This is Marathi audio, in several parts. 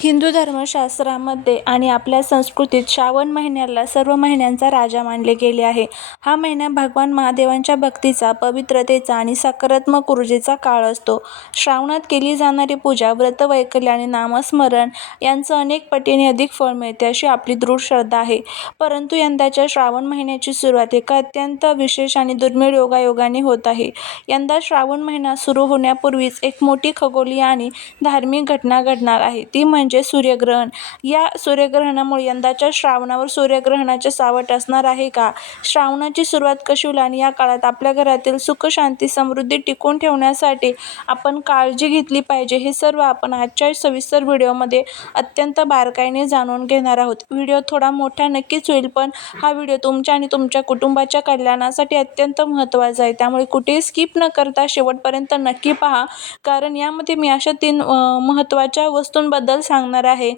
हिंदू धर्मशास्त्रामध्ये आणि आपल्या संस्कृतीत श्रावण महिन्याला सर्व महिन्यांचा राजा मानले गेले आहे. हा महिना भगवान महादेवांच्या भक्तीचा, पवित्रतेचा आणि सकारात्मक ऊर्जेचा काळ असतो. श्रावणात केली जाणारी पूजा, व्रतवैकल्य आणि नामस्मरण यांचं अनेक पटीने अधिक फळ मिळते अशी आपली दृढ श्रद्धा आहे. परंतु यंदाच्या श्रावण महिन्याची सुरुवात एका अत्यंत विशेष आणि दुर्मिळ योगायोगाने होत आहे. यंदा श्रावण महिना सुरू होण्यापूर्वीच एक मोठी खगोलीय आणि धार्मिक घटना घडणार आहे, ती म्हणजे सूर्यग्रहण. या सूर्यग्रहणामुळे यंदाच्या श्रावणावर सूर्यग्रहणाचे सावट असणार आहे का? श्रावणाची सुरुवात कशी होईल आणि या काळात आपल्या घरातील सुख, शांती, समृद्धी टिकवून ठेवण्यासाठी आपण काळजी घेतली पाहिजे, हे सर्व आपण आजच्या सविस्तर व्हिडिओमध्ये अत्यंत बारकाईने जाणून घेणार आहोत. व्हिडिओ थोडा मोठा नक्कीच होईल, पण हा व्हिडिओ तुमच्या आणि तुमच्या कुटुंबाच्या कल्याणासाठी अत्यंत महत्त्वाचा आहे. त्यामुळे कुठेही स्किप न करता शेवटपर्यंत नक्की पहा, कारण यामध्ये मी अशा 3 महत्त्वाच्या वस्तूंबद्दल सांगणार आहे,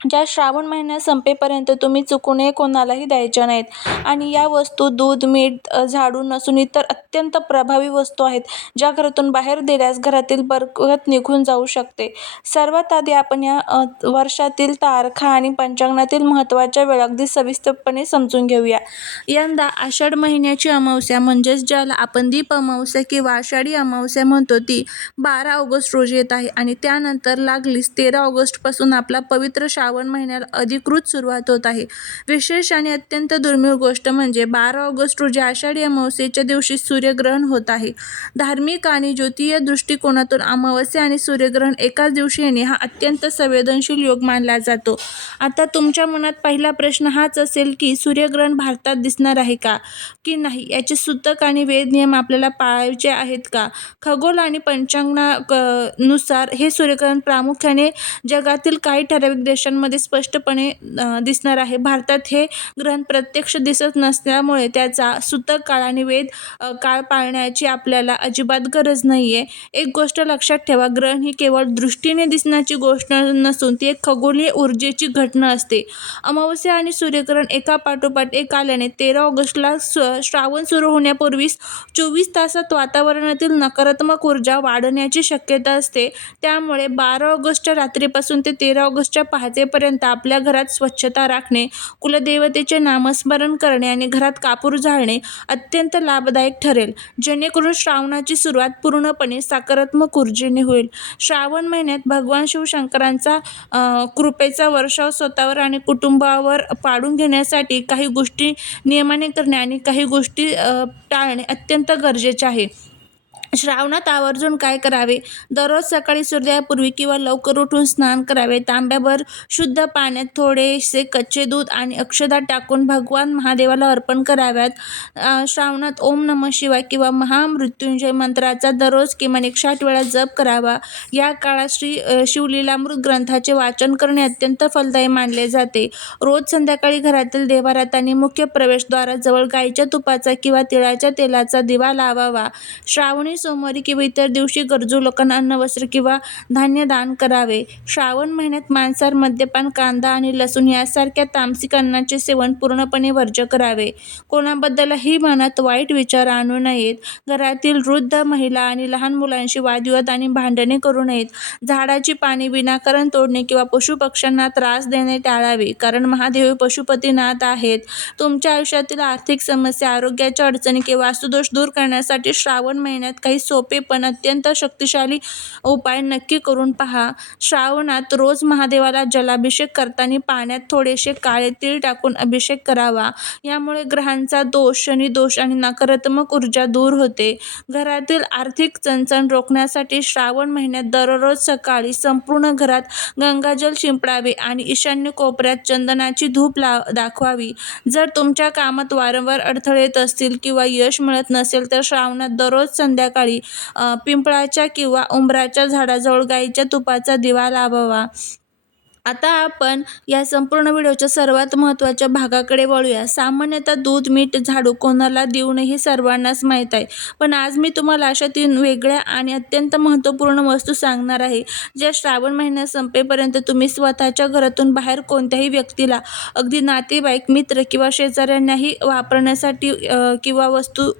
ज्या श्रावण महिना संपेपर्यंत तुम्ही चुकूनही कोणालाही द्यायच्या नाहीत. आणि या वस्तू दूध, मीठ, झाडू नसून इतर अत्यंत प्रभावी वस्तू आहेत, ज्या घरातून बाहेर दिल्यास घरातील बरकत निघून जाऊ शकते. सर्वात आधी आपण या वर्षातील तारखा आणि पंचांगातील महत्त्वाच्या वेळा अगदी सविस्तरपणे समजून घेऊया. यंदा आषाढ महिन्याची अमावस्या, म्हणजेच ज्याला आपण दीप अमावस्या किंवा आषाढी अमावस्या म्हणतो, ती 12 ऑगस्ट रोजी येत आहे. आणि त्यानंतर लागलीच 13 ऑगस्टपासून आपला पवित्र श्रावण महिन्याला अधिकृत सुरुवात होत आहे. विशेष आणि अत्यंत दुर्मिळ गोष्ट म्हणजे 12 ऑगस्ट रोजी आषाढी अमावस्येच्या दिवशी सूर्यग्रहण होत आहे. धार्मिक आणि ज्योतिषीय दृष्टिकोनातून अमावस्या आणि सूर्यग्रहण एकाच दिवशी येणे हा अत्यंत संवेदनशील योग मानला जातो. आता तुमच्या मनात पहिला प्रश्न हाच असेल की सूर्यग्रहण भारतात दिसणार आहे का की नाही, याचे सूतक आणि वेद नियम आपल्याला पाळायचे आहेत का? खगोल आणि पंचांगानुसार हे सूर्यग्रहण प्रामुख्याने जगातील काही ठराविक देशांमध्ये स्पष्टपणे दिसणार आहे. भारतात हे ग्रहण प्रत्यक्ष दिसत नसल्यामुळे त्याचा सूतक काळ आणि वेद काळ पाळण्याची आपल्याला अजिबात गरज नाहीये. एक गोष्ट लक्षात ठेवा, ग्रहण ही केवळ दृष्टीने दिसण्याची गोष्ट नसून ती एक खगोलीय ऊर्जेची घटना असते. अमावस्या आणि सूर्यग्रहण एका पाठोपाठ एक आल्याने 13 ऑगस्टला श्रावण सुरू होण्यापूर्वीच 24 तासात वातावरणातील नकारात्मक ऊर्जा वाढण्याची शक्यता असते. त्यामुळे 12 ऑगस्टच्या रात्रीपासून ते 13 ऑगस्टच्या पहाटेपर्यंत आपल्या घरात स्वच्छता राखणे, कुलदेवतेचे नामस्मरण करणे आणि घरात कापूर जाळणे अत्यंत लाभदायक ठरेल, जेणेकरून श्रावणाची सुरुवात पूर्णपणे सकारात्मक ऊर्जेने होईल. श्रावण महिन्यात भगवान शिवशंकरांचा कृपेचा वर्षाव स्वतःवर आणि कुटुंबावर पाडून घेण्यासाठी काही गोष्टी नियमाने करणे आणि काही गोष्टी टाळणे अत्यंत गरजेचे आहे. श्रावणात आवर्जून काय करावे? दररोज सकाळी सूर्योदयापूर्वी किंवा लवकर उठून स्नान करावे. तांब्याभर शुद्ध पाण्यात थोडेसे कच्चे दूध आणि अक्षता टाकून भगवान महादेवाला अर्पण कराव्यात. श्रावणात ओम नमः शिवाय किंवा महामृत्युंजय मंत्राचा दररोज किमान 108 वेळा जप करावा. या काळात श्री शिवलीलामृत ग्रंथाचे वाचन करणे अत्यंत फलदायी मानले जाते. रोज संध्याकाळी घरातील देव्हाऱ्यात आणि मुख्य प्रवेशद्वाराजवळ गाईच्या तुपाचा किंवा तिळाच्या तेलाचा दिवा लावावा. श्रावणी सोमवारी किंवा इतर दिवशी गरजू लोकांना अन्न, वस्त्र किंवा धान्य दान करावे. श्रावण महिन्यात मांसाहार, मद्यपान, कांदा आणि लसूण यासारख्या तामसिक अन्नाचे सेवन पूर्णपणे वर्ज्य करावे. कोणाबद्दलही मनात वाईट विचार आणू नयेत. घरातील वृद्ध, महिला आणि लहान मुलांशी वादविवाद आणि भांडणे करू नयेत. झाडाची पाने विनाकारण तोडणे किंवा पशुपक्ष्यांना त्रास देणे टाळावे, कारण महादेव पशुपतीनाथ आहेत. तुमच्या आयुष्यातील आर्थिक समस्या, आरोग्याच्या अडचणी किंवा वास्तुदोष दूर करण्यासाठी श्रावण महिन्यात काही सोपे पण अत्यंत शक्तिशाली उपाय नक्की करून पहा. श्रावणात रोज महादेवाला जलाभिषेक करताना पाण्यात थोडेसे काळे तीळ टाकून अभिषेक करावा. यामुळे ग्रहांचा दोष, शनिदोष आणि नकारात्मक ऊर्जा दूर होते. घरातील आर्थिक चणचण रोखण्यासाठी श्रावण महिन्यात दररोज सकाळी संपूर्ण घरात गंगाजल शिंपडावे आणि ईशान्य कोपऱ्यात चंदनाची धूप दाखवावी. जर तुमच्या कामात वारंवार अडथळे येत असतील किंवा यश मिळत नसेल तर श्रावणात दररोज संध्याकाळी पिंपळाच्या किंवा उंबराच्या झाडाजवळ गाईच्या तुपाचा दिवा लावावा. आता आपण या संपूर्ण व्हिडिओच्या सर्वात महत्त्वाच्या भागाकडे वळूया. सामान्यतः दूध, मीठ, झाडू कोणाला देऊ नये हे सर्वांनाच माहीत आहे. पण आज मी तुम्हाला अशा 3 वेगळ्या आणि अत्यंत महत्त्वपूर्ण वस्तू सांगणार आहे, ज्या श्रावण महिना संपेपर्यंत तुम्ही स्वतःच्या घरातून बाहेर कोणत्याही व्यक्तीला, अगदी नातेवाईक, मित्र किंवा शेजाऱ्यांनाही वापरण्यासाठी किंवा वस्तू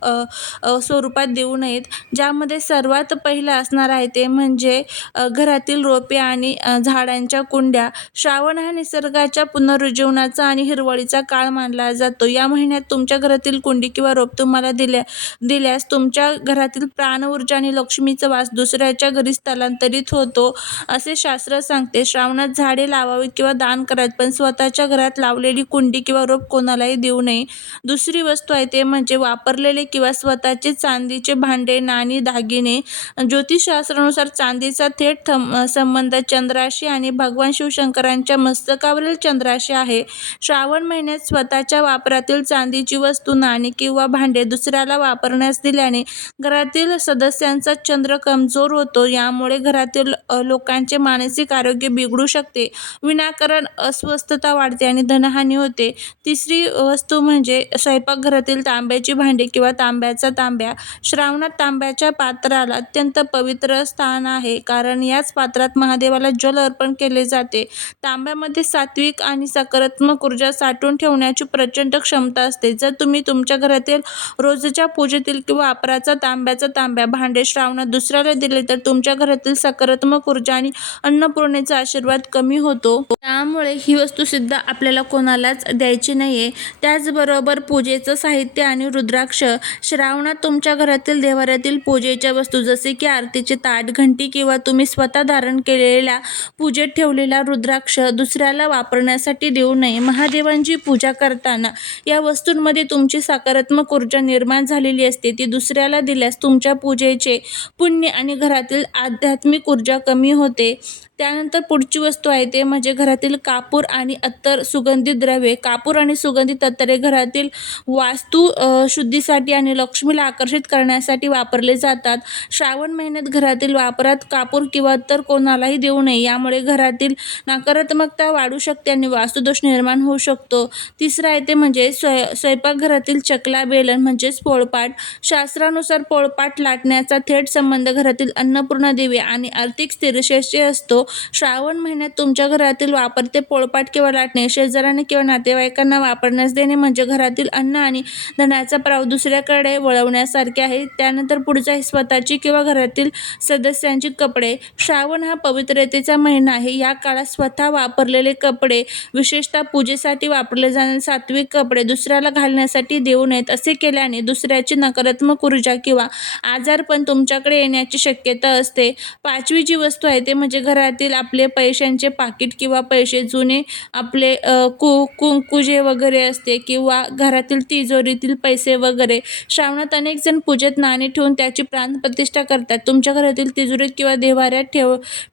स्वरूपात देऊ नयेत. ज्यामध्ये सर्वात पहिलं असणार आहे ते म्हणजे घरातील रोपे आणि झाडांच्या कुंड्या. श्रावण हा निसर्गाच्या पुनरुज्जीवनाचा आणि हिरवळीचा काळ मानला जातो. या महिन्यात तुमच्या घरातील कुंडी किंवा रोप तुम्हाला दिल्यास तुमच्या घरातील प्राण ऊर्जा आणि लक्ष्मीचा वास दुसऱ्याच्या घरी स्थलांतरित होतो, असे शास्त्र सांगते. श्रावणात झाडे लावावीत किंवा दान करावीत, पण स्वतःच्या घरात लावलेली कुंडी किंवा रोप कोणालाही देऊ नये. दुसरी वस्तू आहे ते म्हणजे वापरलेले किंवा स्वतःचे चांदीचे भांडे, नाणी, दागिने. ज्योतिषशास्त्रानुसार चांदीचा थेट संबंध चंद्राशी आणि भगवान शिवशंकरांच्या मस्तकावरील चंद्राशी आहे. श्रावण महिन्यात स्वतःच्या वापरातील चांदीची वस्तू, नाणी किंवा भांडे दुसऱ्याला वापरण्यास दिल्याने घरातील सदस्यांचा चंद्र कमजोर होतो. यामुळे घरातील लोकांचे मानसिक आरोग्य बिघडू शकते, विनाकारण अस्वस्थता वाढते आणि धनहानी होते. तिसरी वस्तू म्हणजे स्वयंपाकघरातील तांब्याची भांडी किंवा तांब्याचा तांब्या. श्रावणात तांब्याच्या पात्राला अत्यंत पवित्र स्थान आहे, कारण याच पात्रात महादेवाला जल अर्पण केले जाते. तांब्यामध्ये सात्विक आणि सकारात्मक ऊर्जा साठवून ठेवण्याची प्रचंड क्षमता असते. जर तुम्ही तुमच्या घरातील रोजच्या पूजेतील किंवा वापराचा तांब्याचा तांब्या भांडे श्रावणात दुसऱ्याला दिले तर तुमच्या घरातील सकारात्मक ऊर्जा आणि अन्नपूर्णेचा आशीर्वाद कमी होतो. त्यामुळे ही वस्तू सुद्धा आपल्याला कोणालाच द्यायची नाहीये. त्याचबरोबर पूजेचं साहित्य आणि रुद्राक्ष. श्रावणात तुमच्या घरातील देव्हाऱ्यातील पूजेच्या वस्तू जसे की आरतीचे ताट, घंटी किंवा तुम्ही स्वतः धारण केलेल्या पूजेत ठेवलेला रुद्राक्ष दुसऱ्याला वापरण्यासाठी देऊ नये. महादेवांची पूजा करताना या वस्तूंमध्ये तुमची सकारात्मक ऊर्जा निर्माण झालेली असते. ती दुसऱ्याला दिल्यास तुमच्या पूजेचे पुण्य आणि घरातील आध्यात्मिक ऊर्जा कमी होते. त्यानंतर पुढची वस्तू आहे ते म्हणजे घरातील कापूर आणि अत्तर, सुगंधित द्रव्ये. कापूर आणि सुगंधित अत्तरे घरातील वास्तू शुद्धीसाठी आणि लक्ष्मीला आकर्षित करण्यासाठी वापरले जातात. श्रावण महिन्यात घरातील वापरात कापूर किंवा अत्तर कोणालाही देऊ नये. यामुळे घरातील नकारात्मकता वाढू शकते आणि वास्तुदोष निर्माण होऊ शकतो. तिसरं आहे ते म्हणजे स्वयंपाकघरातील चकला, बेलन म्हणजेच पोळपाट. शास्त्रानुसार पोळपाट लाटण्याचा थेट संबंध घरातील अन्नपूर्णा देवी आणि आर्थिक स्थिरतेशी असतो. श्रावण महिन्यात तुमच्या घरातील वापरते पोळपाट किंवा लाटणे शेजाऱ्यांना किंवा नातेवाईकांना वापरण्यास देणे म्हणजे घरातील अन्न आणि धनाचा प्रवाह दुसऱ्याकडे वळवण्यासारखे आहे. त्यानंतर पुढचा आहे स्वतःची किंवा घरातील सदस्यांची कपडे. श्रावण हा पवित्रतेचा महिना आहे. या काळात स्वतः वापरलेले कपडे, विशेषतः पूजेसाठी वापरले जाणारे सात्विक कपडे दुसऱ्याला घालण्यासाठी देऊ नयेत. असे केल्याने दुसऱ्याची नकारात्मक ऊर्जा किंवा आजारपण तुमच्याकडे येण्याची शक्यता असते. पाचवी जी वस्तू आहे ते म्हणजे घरातील आपले पैशांचे पाकिट किंवा पैसे, जुने आपले कुंकुजे वगैरे असते किंवा घरातील तिजोरीतील पैसे वगैरे. श्रावणात अनेक जण पूजेत नाणे ठेवून त्याची प्राणप्रतिष्ठा करतात. तुमच्या घरातील तिजोरीत किंवा देव्हाऱ्यात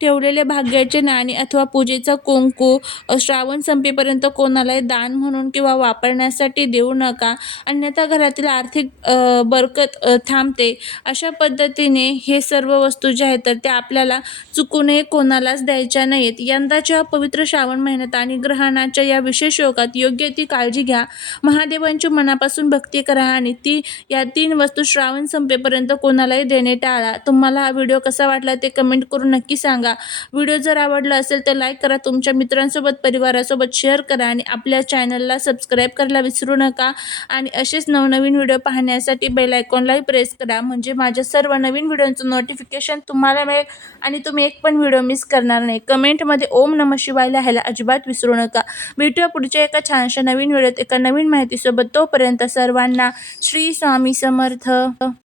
ठेवलेले भाग्याचे नाणे अथवा पूजेचा कुंकू श्रावण संपेपर्यंत कोणालाही दान म्हणून किंवा वापरण्यासाठी देऊ नका, अन्यथा घरातील आर्थिक बरकत थांबते. अशा पद्धतीने हे सर्व वस्तू ज्या आहेत तर त्या आपल्याला चुकूनही कोणालाच द्यायच्या नाहीत. यंदाच्या पवित्र श्रावण महिन्यात आणि ग्रहणाच्या या विशेष योगात योग्य ती काळजी घ्या. महादेवांची मनापासून भक्ती करा आणि या 3 वस्तू श्रावण संपेपर्यंत कोणालाही देणे टाळा. तुम्हाला हा व्हिडिओ कसा वाटला ते कमेंट करून नक्की सांगा. व्हिडिओ जर आवडला असेल तर लाईक करा, तुमच्या मित्रांसोबत, परिवारासोबत शेअर करा आणि आपल्या चॅनलला सबस्क्राईब करायला विसरू नका. आणि असेच नवनवीन व्हिडिओ पाहण्यासाठी बेल आयकॉनलाही प्रेस करा, म्हणजे माझ्या सर्व नवीन व्हिडिओचं नोटिफिकेशन तुम्हाला मिळेल आणि तुम्ही एक पण व्हिडिओ मिस करणार नाही. कमेंटमध्ये ओम नमः शिवाय लिहायला अजिबात विसरू नका. भेटूया पुढच्या एका छानशा नवीन व्हिडिओत एका नवीन माहितीसोबत. तोपर्यंत सर्वांना श्री स्वामी समर्थ.